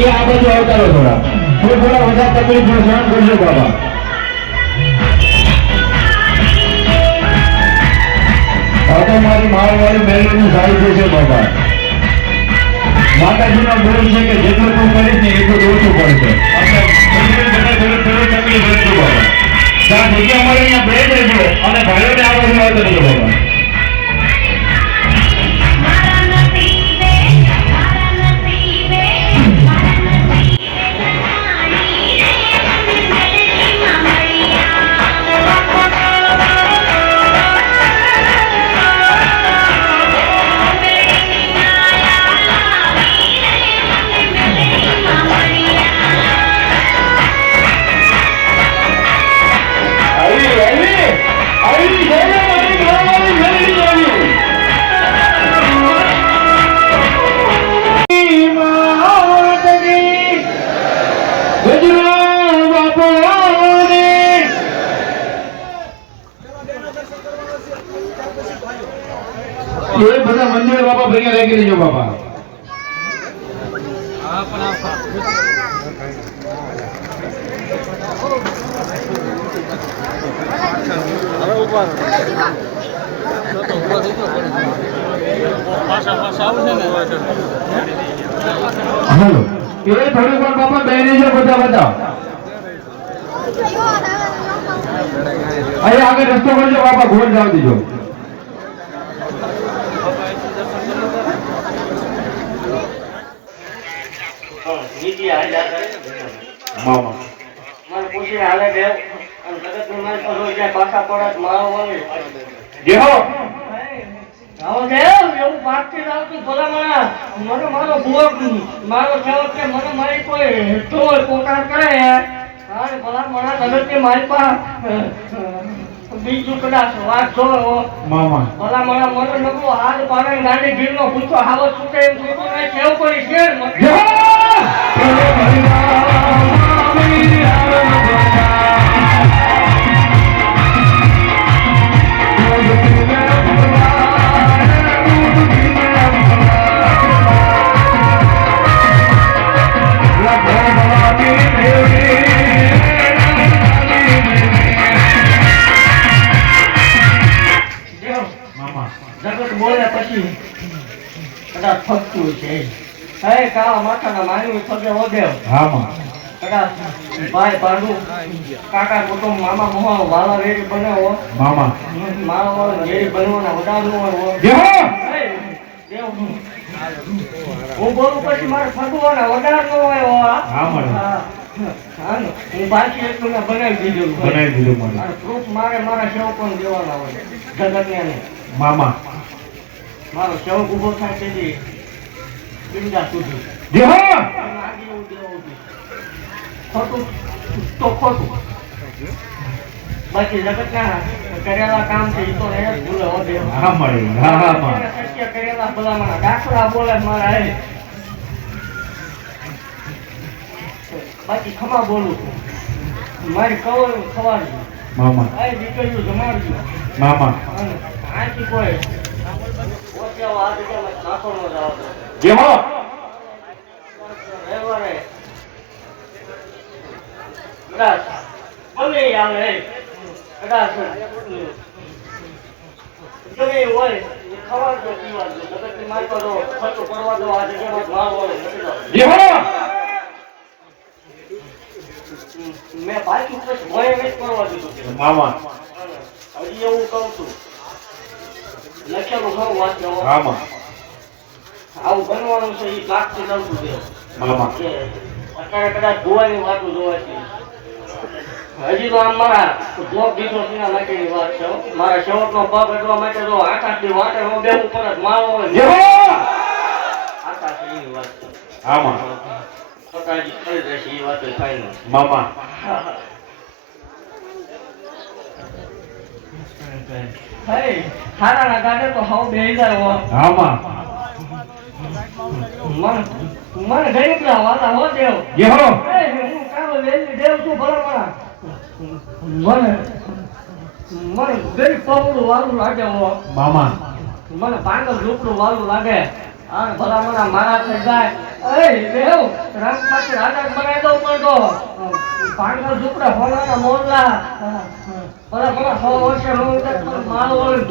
એ આ બાજુ આવતા થોડા. થોડા થોડા વધારે તકલીફ પણ સહન કરજો બાબા. તો મારી માળવાળી મેલડીનું સાહિત્ય છે બાબા. માતાજીનો બોલ છે કે જેટલું તું કરીશ ને એટલું ઓછું પડશે. તકલીફ બાબા ત્યાં જગ્યા મળે, અહીંયા બે અને ભાઈઓને આ બાજુ આવતા બાબા. એ બધા મંદિર બાપા ભેગા રાખી લેજો બાપા. હાલો. એ થોડીક પણ બાપા બેસી જો બધા બધા. અહીંયા આગળ રસ્તો કરજો બાપા ઘોડ જાવ દીજો. મામા. મને પૂછીને હાલે છે અને પર રોજ પાછા પડે તો મારો વળી. જે આવો દેવ, પાકથી જ ભલામણા. મને મારો બોર મારો સેવક કે મને મારી કોઈ ઢોલ પોકાર કરે? હા ભલામણા જગતની મારી પાસે બીજું કદાચ વાત હો. મામા. ભલામણા મને નકો હાથ પાડે ગાડી ભીડનો ભૂતો હાવો છૂટે એમ કેવું પડી છે જગત બોલે પછી કદાચ ફગતું છે હે કાળા માથાના માનવી ફગે ઓદેવ હા માં કદાચ ભાઈ પાંડુ કાકા કુટુંબ મામા મોહ વાલા રેડી બનાવો. મામા. મારા વાળા રેડી બનવાના હે, દેવ, હું. બોલું પછી મારે ફગવાના વડાર નો હોય હો. હા બાકી એટલું મેં બનાવી દીધું બનાવી દીધું મને. અને મારે મારા સેવકોને દેવાના હોય. જગતને મામા. મારો સેવક ઊભો થાય તેથી બિંદા સુધી. ખોટું તો ખોટું. બાકી જગતના કરેલા કામ છે એ તો એને જ ભૂલે હા મળે. હા હા કરેલા ભલામણા. દાખલા બોલે મારા એ બાકી ખમા બોલું છું. મારે કવર ખવાડજો મામા. આ દીકરીઓ જમાડજો મામા. આથી કોઈ ઓછા આ જગ્યામાં નાખો ન જાવ જે હો. રવિવારે કદાચ ગમે આવે. કદાચ ગમે હોય ખવાડજો પીવાડજો. મારી પાસે ખર્ચો કરવા દો આ જગ્યામાં માલ નથી જવું. જે હો મેં બાકી નથી કરવા દીધું મામા. હજી એવું કહું છું લખેલું ઘણું વાંચ્યો હા આવું બનવાનું છે એ લાગતું નતું છે મામા. કે અત્યારે કદાચ ગોવાની વાતો જોવાય છે હજી તો આમ મારા જોબ દીધો સિના નાખેલી વાત છે મારા શેવટ નો પગ અડવા માટે તો આઠ આઠ દી વાટે નો બેવું પડે તો મારો હોય જે હો આશા છે એની વાત છે. હા માં છતાં હજી એ વાત ફાઈનલ મામા. હે હારાના ગાડે તો હાવ બેહી જાય હા. માં મને ગરીબ ના વાલા હો દેવ. જે હો. હું કાલો વેલી દેવ છું ભલા મને મને ગરીબ પવડું વાળું લાગે હો. મામા. મને પાંગલ ઝૂપડું વાળું લાગે. આને ભલા મને મારા થઈ જાય. એ બેવ રંગ બનાવી દઉં પણ તો. પાંડવો ઝુપડા ફોલાના મોરલા. સો વર્ષે હું માલ ઓળી